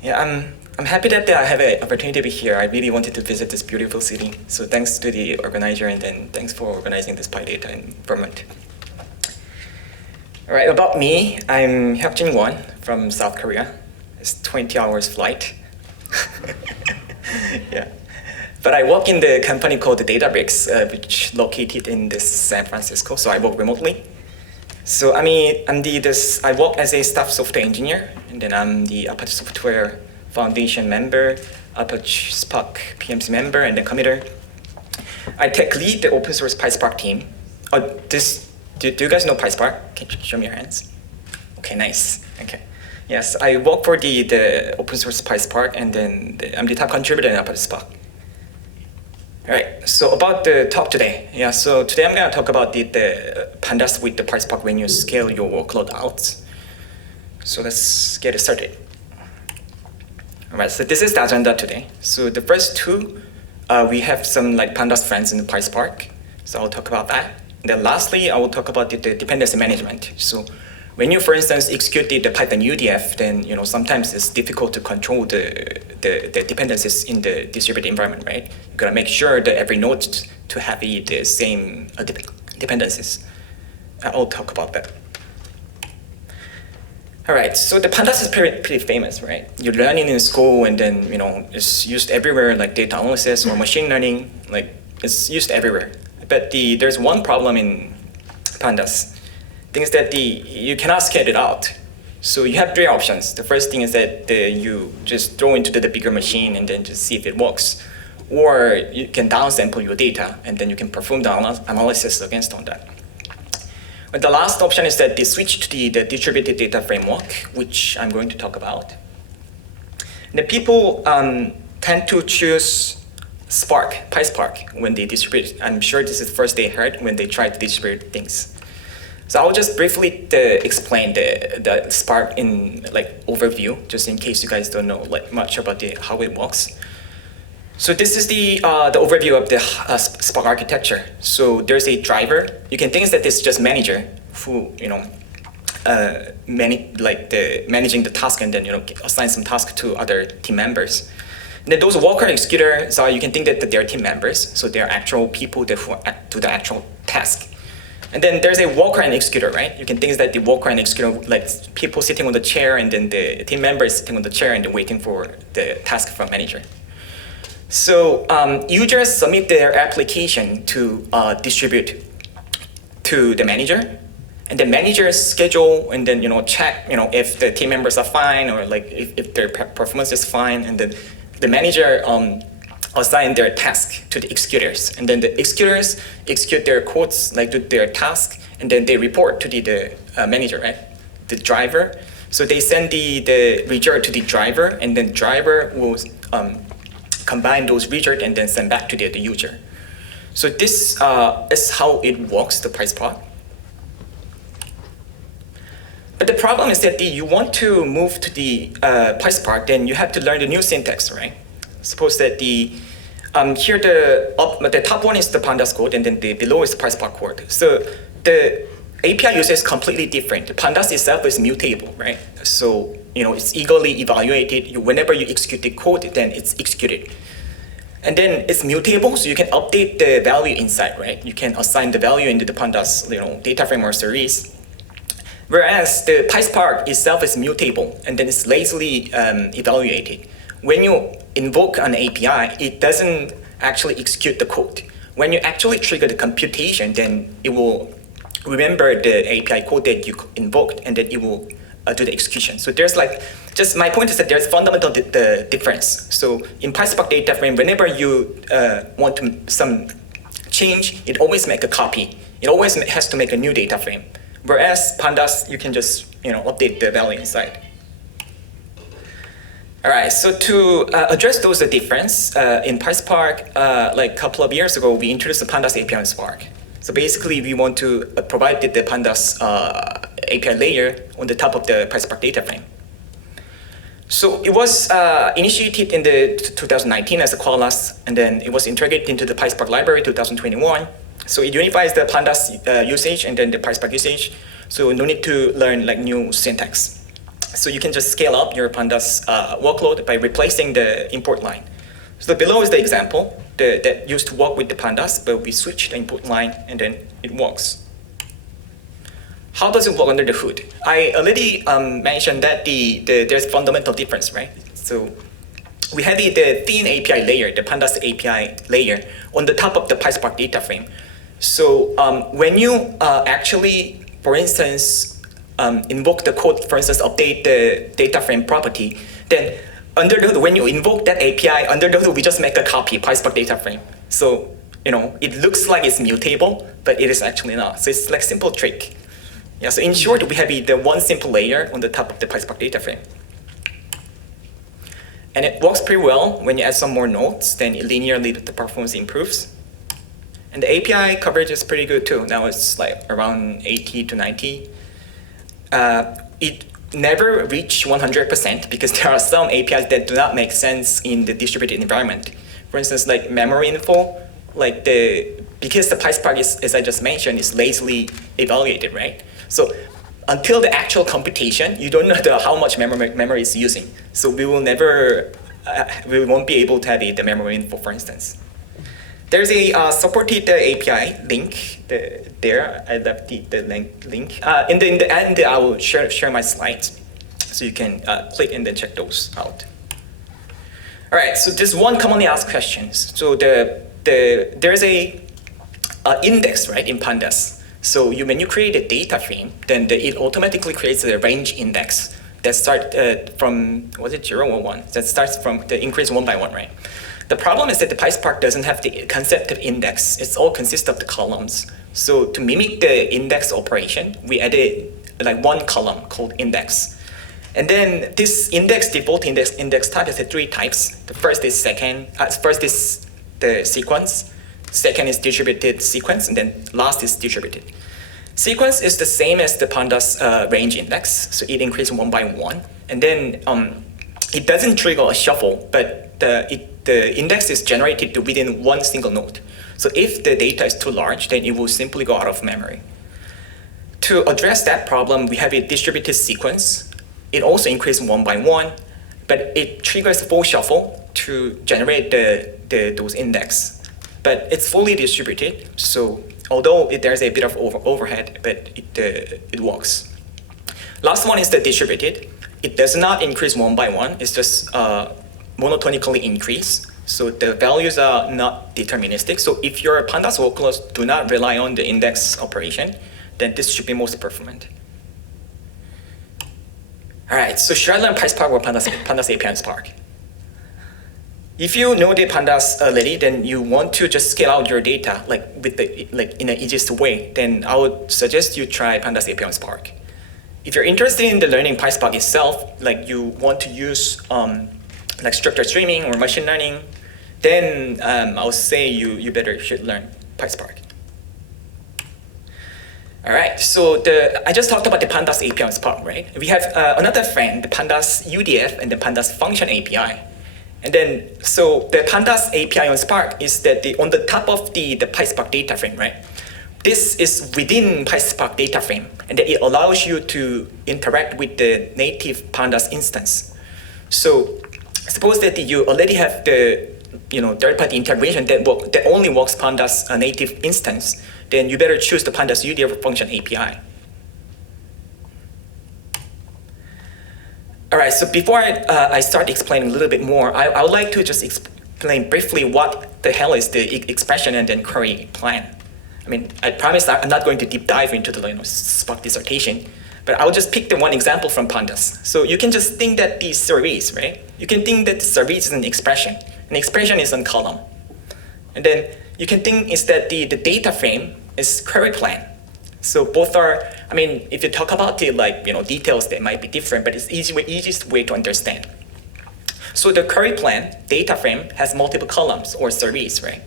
Yeah, I'm happy that I have an opportunity to be here. I really wanted to visit this beautiful city. So thanks to the organizer, and then thanks for organizing this PyData in Vermont. All right, about me, I'm Hyukjin Kwon from South Korea. It's 20 hours flight. Yeah. But I work in the company called Databricks, which located in this San Francisco. So I work remotely. So I work as a staff software engineer, and then I'm the Apache Software Foundation member, Apache Spark PMC member, and the committer. I tech lead the open source PySpark team. Do you guys know PySpark? Can you show me your hands? Okay, nice. Okay. Yes, I work for the open source PySpark, and then I'm the top contributor in Apache Spark. All right, so about the talk today. Yeah, so today I'm gonna talk about the Pandas with the PySpark when you scale your workload out. So let's get it started. All right, so this is the agenda today. So the first two, we have some like Pandas friends in the PySpark. So I'll talk about that. And then lastly, I will talk about the dependency management. So when you, for instance, execute the Python UDF, then sometimes it's difficult to control the dependencies in the distributed environment, right? You gotta make sure that every node to have the same dependencies. I'll talk about that. All right, so the Pandas is pretty famous, right? You learn it in school, and then it's used everywhere, like data analysis or machine learning. Like it's used everywhere. But there's one problem in Pandas. Things that you cannot scale it out. So you have three options. The first thing is that you just throw into the bigger machine and then just see if it works. Or you can downsample your data, and then you can perform the analysis against on that. But the last option is that they switch to the distributed data framework, which I'm going to talk about. And the people tend to choose PySpark, when they distribute. I'm sure this is the first they heard when they try to distribute things. So I'll just briefly explain the Spark in like overview, just in case you guys don't know like much about how it works. So this is the overview of the Spark architecture. So there's a driver. You can think that it's just manager who managing the task, and then assign some task to other team members. And then those worker executors, you can think that they're team members. So they're actual people who do the actual task. And then there's a worker and executor, right? You can think that the worker and executor, like people sitting on the chair, and then the team member is sitting on the chair and waiting for the task from manager. So users submit their application to distribute to the manager, and the manager schedule and then check if the team members are fine, or like if their performance is fine, and then the manager assign their task to the executors, and then the executors execute their codes, like do their task, and then they report to the manager, right? The driver. So they send the result to the driver, and then driver will combine those results and then send back to the user. So this is how it works, the PySpark. But the problem is that you want to move to the PySpark, then you have to learn the new syntax, right? Suppose that here the top one is the Pandas code, and then the below is the PySpark code. So the API user is completely different. The Pandas itself is mutable, right? So it's eagerly evaluated. Whenever you execute the code, then it's executed. And then it's mutable, so you can update the value inside, right? You can assign the value into the Pandas data framework series. Whereas the PySpark itself is mutable, and then it's lazily evaluated. When you invoke an API, it doesn't actually execute the code. When you actually trigger the computation, then it will remember the API code that you invoked, and then it will do the execution. So there's my point is that there's fundamental difference. So in PySpark data frame, whenever you want some change, it always make a copy. It always has to make a new data frame. Whereas Pandas, you can just update the value inside. All right, so to address those difference, in PySpark, like a couple of years ago, we introduced the Pandas API in Spark. So basically, we want to provide the Pandas API layer on the top of the PySpark data frame. So it was initiated in the 2019 as a class, and then it was integrated into the PySpark library 2021. So it unifies the Pandas usage and then the PySpark usage. So no need to learn like new syntax. So you can just scale up your Pandas workload by replacing the import line. So below is the example that used to work with the Pandas, but we switched the import line and then it works. How does it work under the hood? I already mentioned that there's fundamental difference, right? So we have the thin API layer, the Pandas API layer, on the top of the PySpark data frame. So when you actually, for instance, invoke the code, for instance, update the data frame property, then under the hood, when you invoke that API, under the hood, we just make a copy, PySpark data frame. So it looks like it's mutable, but it is actually not. So it's like simple trick. Yeah, so in short, we have the one simple layer on the top of the PySpark data frame. And it works pretty well. When you add some more nodes, then linearly the performance improves. And the API coverage is pretty good too. Now it's like around 80 to 90. It never reached 100% because there are some APIs that do not make sense in the distributed environment. For instance, like memory info, because the PySpark is, as I just mentioned, is lazily evaluated, right? So until the actual computation, you don't know how much memory is using. So we will never, we won't be able to have the memory info, for instance. There's a supported API link there. I left the link. In the end, I will share my slides, so you can click and then check those out. All right. So there's one commonly asked question. So there's a index, right, in Pandas. So when you create a data frame, then it automatically creates a range index that starts from, was it 0 or 1? That starts from the increase one by one, right? The problem is that the PySpark doesn't have the concept of index. It's all consists of the columns. So to mimic the index operation, we added like one column called index. And then this default index type has three types. The first is the sequence. Second is distributed sequence, and then last is distributed. Sequence is the same as the Pandas range index, so it increases one by one. And then it doesn't trigger a shuffle, but the index is generated within one single node. So if the data is too large, then it will simply go out of memory. To address that problem, we have a distributed sequence. It also increases one by one, but it triggers full shuffle to generate those index. But it's fully distributed, so although there's a bit of overhead, but it works. Last one is the distributed. It does not increase one by one. It's just monotonically increase. So the values are not deterministic. So if your Pandas workloads do not rely on the index operation, then this should be most performant. All right, so should I learn PySpark or Pandas API and Spark? If you know the Pandas already, then you want to just scale out your data in the easiest way, then I would suggest you try Pandas API and Spark. If you're interested in the learning PySpark itself, like you want to use like structured streaming or machine learning, then I would say you should learn PySpark. All right, so I just talked about the Pandas API and Spark, right? We have another friend, the Pandas UDF and the Pandas Function API. And then, so the Pandas API on Spark is that on the top of the PySpark data frame, right? This is within PySpark data frame, and then it allows you to interact with the native Pandas instance. So suppose that you already have the third-party integration that only works Pandas native instance, then you better choose the Pandas UDF Function API. All right, so before I start explaining a little bit more, I would like to just explain briefly what the hell is the expression and then query plan. I mean, I promise I'm not going to deep dive into the Spark dissertation, but I'll just pick the one example from Pandas. So you can just think that the series, right? You can think that the series is an expression. An expression is a column. And then you can think is that the data frame is query plan. So both are, I mean, if you talk about the details, they might be different, but it's easiest way to understand. So the query plan data frame has multiple columns or series, right?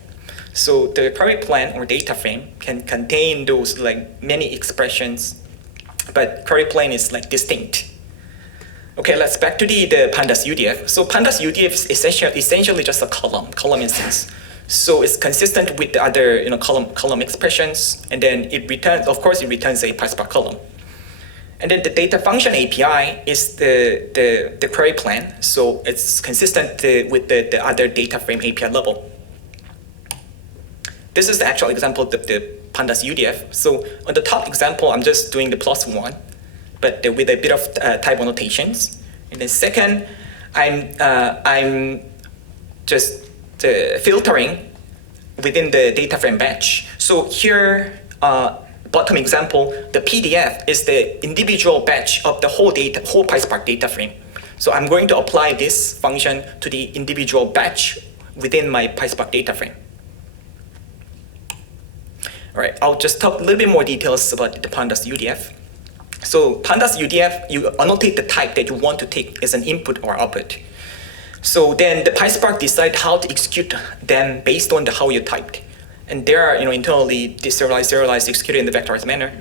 So the query plan or data frame can contain those many expressions, but query plan is distinct. Okay, let's back to the Pandas UDF. So Pandas UDF is essentially just a column instance. So it's consistent with the other column expressions, and then it returns a PySpark column. And then the data function API is the query plan. So it's consistent with the other data frame API level. This is the actual example of the Pandas UDF. So on the top example, I'm just doing the +1, but with a bit of type annotations. And then second, I'm just filtering within the data frame batch. So here, bottom example, the PDF is the individual batch of the whole PySpark data frame. So I'm going to apply this function to the individual batch within my PySpark data frame. All right, I'll just talk a little bit more details about the Pandas UDF. So Pandas UDF, you annotate the type that you want to take as an input or output. So then the PySpark decide how to execute them based on how you typed. And they are internally deserialized, executed in the vectorized manner.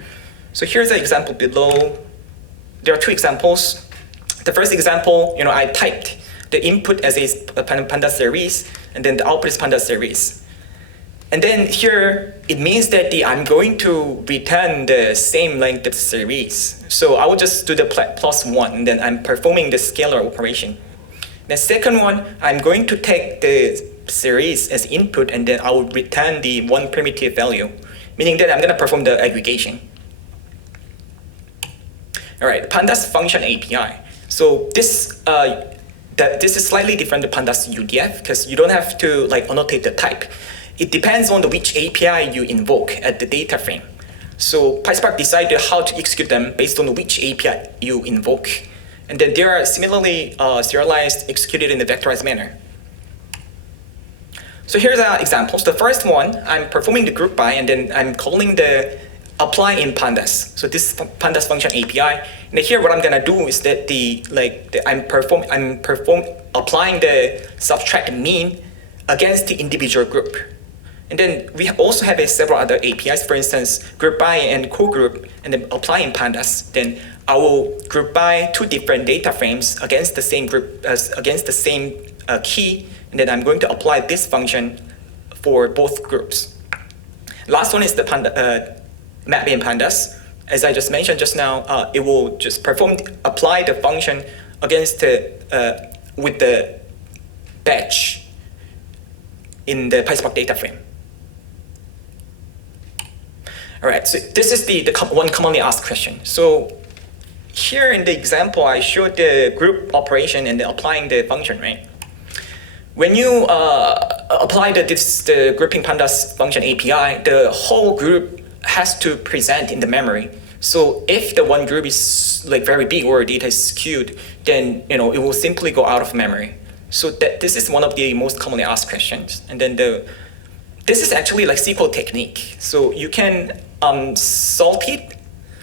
So here's an example below. There are two examples. The first example, I typed the input as a Pandas series, and then the output is Pandas series. And then here, it means that I'm going to return the same length of series. So I will just do the +1, and then I'm performing the scalar operation. The second one, I'm going to take the series as input, and then I will return the one primitive value, meaning that I'm going to perform the aggregation. All right, Pandas Function API. So this is slightly different than Pandas UDF because you don't have to annotate the type. It depends on which API you invoke at the data frame. So PySpark decided how to execute them based on which API you invoke. And then they are similarly serialized, executed in a vectorized manner. So here's an example. So the first one, I'm performing the group by, and then I'm calling the apply in Pandas. So this is Pandas Function API. And here what I'm gonna do is that I'm applying the subtract mean against the individual group. And then we also have several other APIs, for instance, group by and co-group, and then apply in Pandas. Then I will group by two different data frames against the same group, against the same key, and then I'm going to apply this function for both groups. Last one is the map in Pandas. As I just mentioned just now, it will just apply the function against with the batch in the PySpark data frame. All right, so this is the one commonly asked question. So here in the example, I showed the group operation and applying the function, right? When you apply the grouping Pandas function API, the whole group has to present in the memory. So if the one group is very big or data is skewed, then it will simply go out of memory. So this is one of the most commonly asked questions. And then this is actually SQL technique. So you can sort it.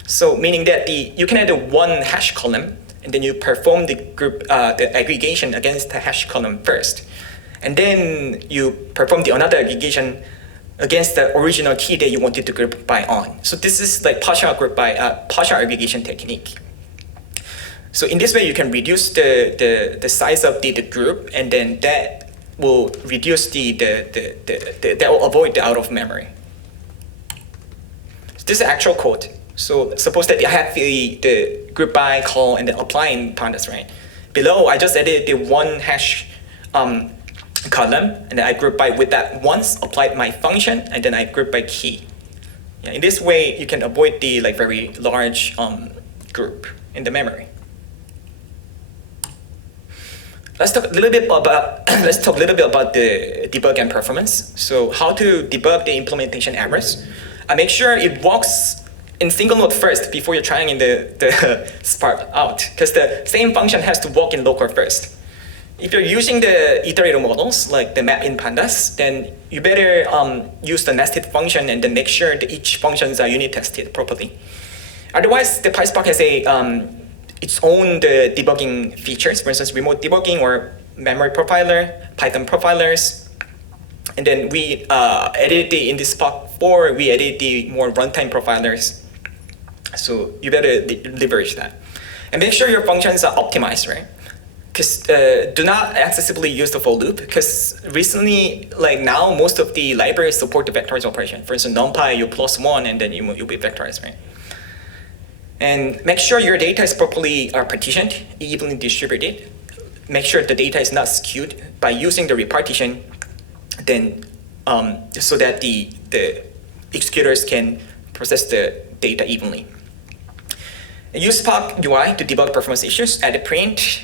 So meaning that you can add one hash column, and then you perform the aggregation against the hash column first. And then you perform another aggregation against the original key that you wanted to group by on. So this is partial aggregation technique. So in this way, you can reduce the size of the group, and then that will reduce that will avoid the out of memory. So this is actual code. So suppose that I have the group by call and then apply in Pandas, right? Below, I just added the one hash column, and then I group by with that once, applied my function, and then I group by key. Yeah, in this way, you can avoid the very large group in the memory. Let's talk a little bit about the debug and performance. So how to debug the implementation errors? I make sure it works in single node first before you're trying in the Spark out, because the same function has to work in local first. If you're using the iterator models like the map in Pandas, then you better use the nested function and then make sure that each functions are unit tested properly. Otherwise, the PySpark has its own debugging features, for instance, remote debugging or memory profiler, Python profilers. And then we added in the Spark 4, we added the more runtime profilers. So you better leverage that. And make sure your functions are optimized, right? Because do not excessively use the for loop, because recently, now, most of the libraries support the vectorized operation. For instance, NumPy, you +1, and then you'll be vectorized, right? And make sure your data is properly partitioned, evenly distributed. Make sure the data is not skewed by using the repartition, then so that the executors can process the data evenly. Use Spark UI to debug performance issues. Add a print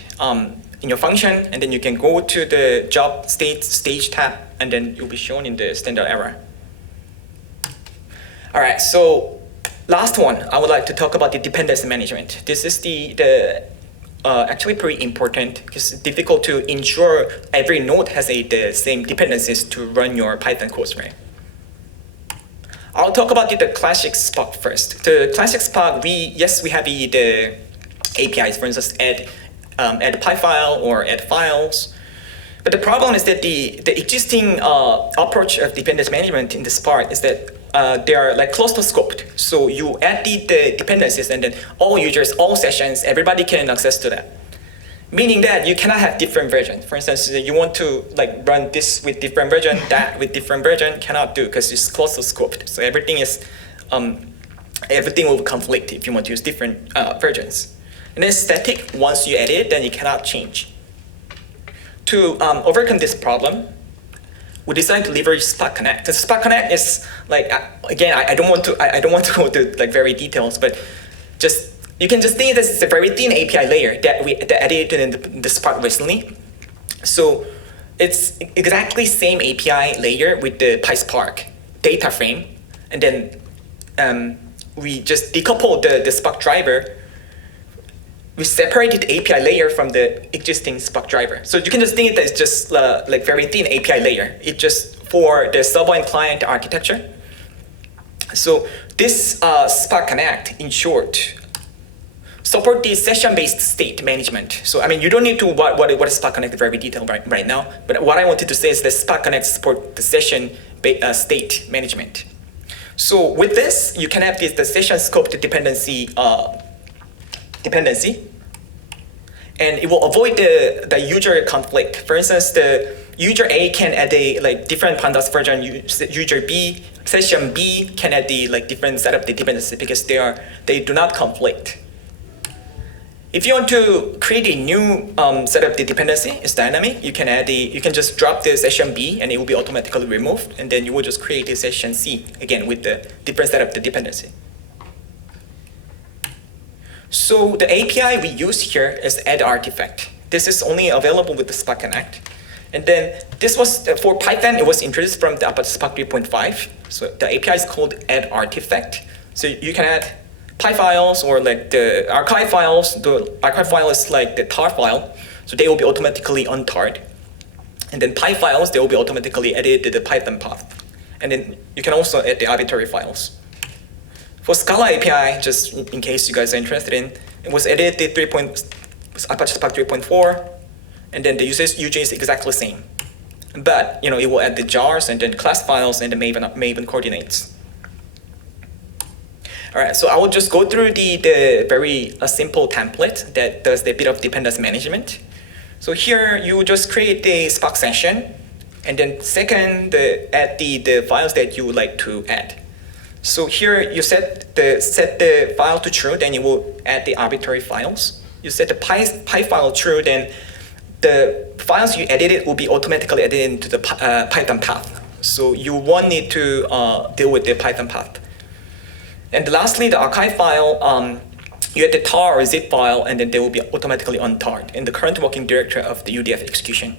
in your function, and then you can go to the job stage tab, and then you'll be shown in the standard error. All right, so last one, I would like to talk about the dependency management. This is actually pretty important because it's difficult to ensure every node has the same dependencies to run your Python codes, right? I'll talk about the classic Spark first. The classic Spark, we have the APIs, for instance, add py file or add files. But the problem is that the existing approach of dependency management in the Spark is that they are like close to scoped. So you add the dependencies, and then all users, all sessions, everybody can access to that. Meaning that you cannot have different versions. For instance, you want to like run this with different version, that with different version, cannot do because it's close to scoped. So everything is, everything will conflict if you want to use different versions. And then static, once you edit, then you cannot change. To overcome this problem, we decided to leverage Spark Connect. The Spark Connect is like, again, I don't want to go to like very details, but just you can just think this is a very thin API layer that we added in the Spark recently. So it's exactly same API layer with the PySpark data frame, and then we just decoupled the Spark driver. We separated the API layer from the existing Spark driver. So you can just think that it's just like very thin API layer. It's just for the server and client architecture. So this Spark Connect, in short, support the session-based state management. So I mean, you don't need to what is Spark Connect very detailed right now. But what I wanted to say is that Spark Connect support the session state management. So with this, you can have the session scoped dependency. And it will avoid the user conflict. For instance, the user A can add a like different Pandas version. User B, session B can add the like different set of the dependency because they do not conflict. If you want to create a new set of the dependency, it's dynamic. You can just drop the session B and it will be automatically removed, and then you will just create a session C again with the different set of the dependency. So the API we use here is add artifact. This is only available with the Spark Connect. And then this was, for Python, it was introduced from the Spark 3.5. So the API is called add artifact. So you can add py files or like the archive files. The archive file is like the tar file. So they will be automatically untarred. And then py files, they will be automatically added to the Python path. And then you can also add the arbitrary files. For Scala API, just in case you guys are interested in, it was added to Apache Spark 3.4, and then the usage is exactly the same. But it will add the jars and then class files and the Maven coordinates. All right, so I will just go through the very simple template that does the bit of dependency management. So here you just create the Spark session, and then second, add the files that you would like to add. So here you set the file to true, then you will add the arbitrary files. You set the py file true, then the files you edited will be automatically added into the Python path. So you won't need to deal with the Python path. And lastly, the archive file, you add the tar or zip file, and then they will be automatically untarred in the current working directory of the UDF execution.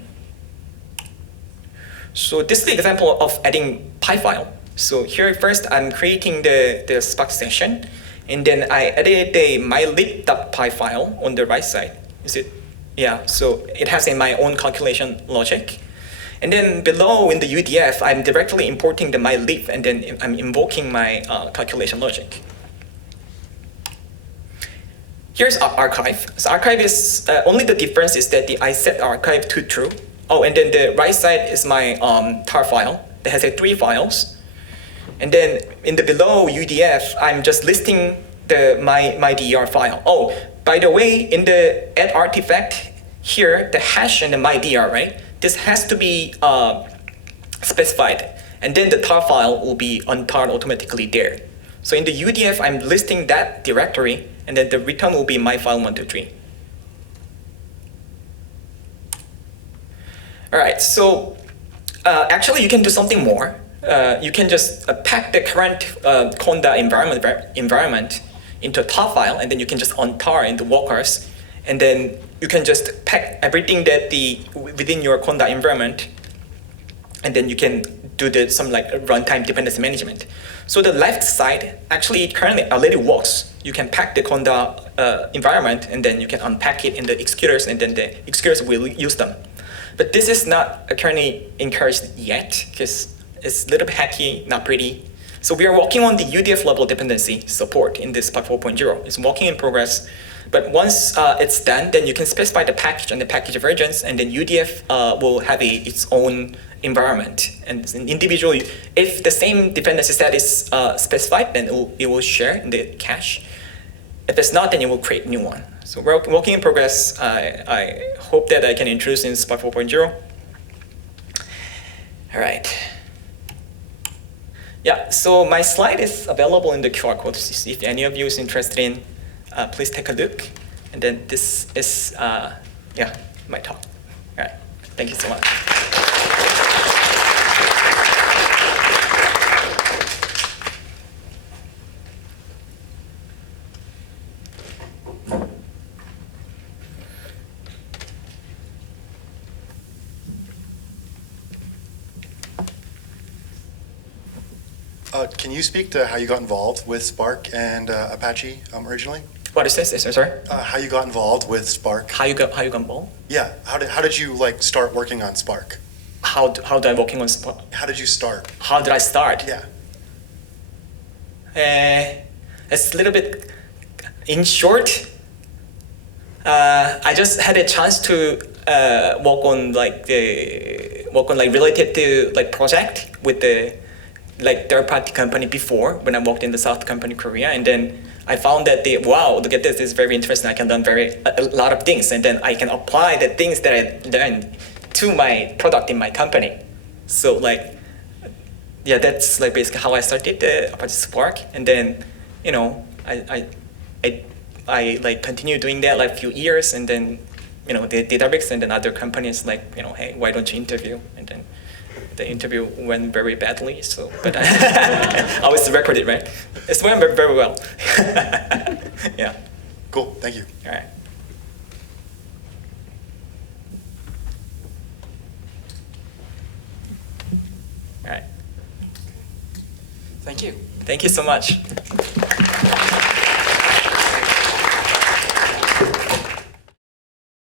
So this is the example of adding py file. So here first I'm creating the Spark session, and then I added the mylib.py file on the right side. Is it? Yeah, so it has my own calculation logic. And then below in the UDF, I'm directly importing the mylib, and then I'm invoking my calculation logic. Here's our archive. So archive is, only the difference is that I set archive to true. Oh, and then the right side is my tar file that has 3 files. And then in the below UDF, I'm just listing my dir file. Oh, by the way, in the add artifact here, the hash and the mydir, right? This has to be specified. And then the tar file will be untarred automatically there. So in the UDF, I'm listing that directory, and then the return will be my file 123. All right, so actually you can do something more. You can just pack the current conda environment into a tar file, and then you can just untar into workers, and then you can just pack everything that within your conda environment, and then you can do some like runtime dependency management. So the left side actually it currently already works. You can pack the conda environment, and then you can unpack it in the executors, and then the executors will use them. But this is not currently encouraged yet because it's a little bit hacky, not pretty. So we are working on the UDF level dependency support in this Spark 4.0. It's working in progress. But once it's done, then you can specify the package and the package versions, and then UDF will have its own environment. And individually, if the same dependency set is specified, then it will share in the cache. If it's not, then it will create a new one. So we're working in progress. I hope that I can introduce in Spark 4.0. All right. Yeah, so my slide is available in the QR code. If any of you is interested in, please take a look. And then this is, my talk. All right, thank you so much. Can you speak to how you got involved with Spark and Apache originally? What is this? Sorry? How you got involved with Spark? How you got involved? Yeah. How did you start working on Spark? How did I working on Spark? How did you start? How did I start? Yeah. It's a little bit. In short, I just had a chance to work on related to project with the third-party company before when I worked in the South company Korea, and then I found that wow, look at this is very interesting. I can learn a lot of things, and then I can apply the things that I learned to my product in my company. So that's basically how I started the Apache Spark, and then I continue doing that a few years, and then the Databricks and then other companies hey, why don't you interview, and then the interview went very badly, but I always record it, right? It's went very well. Yeah. Cool, thank you. All right. All right. Thank you. Thank you so much.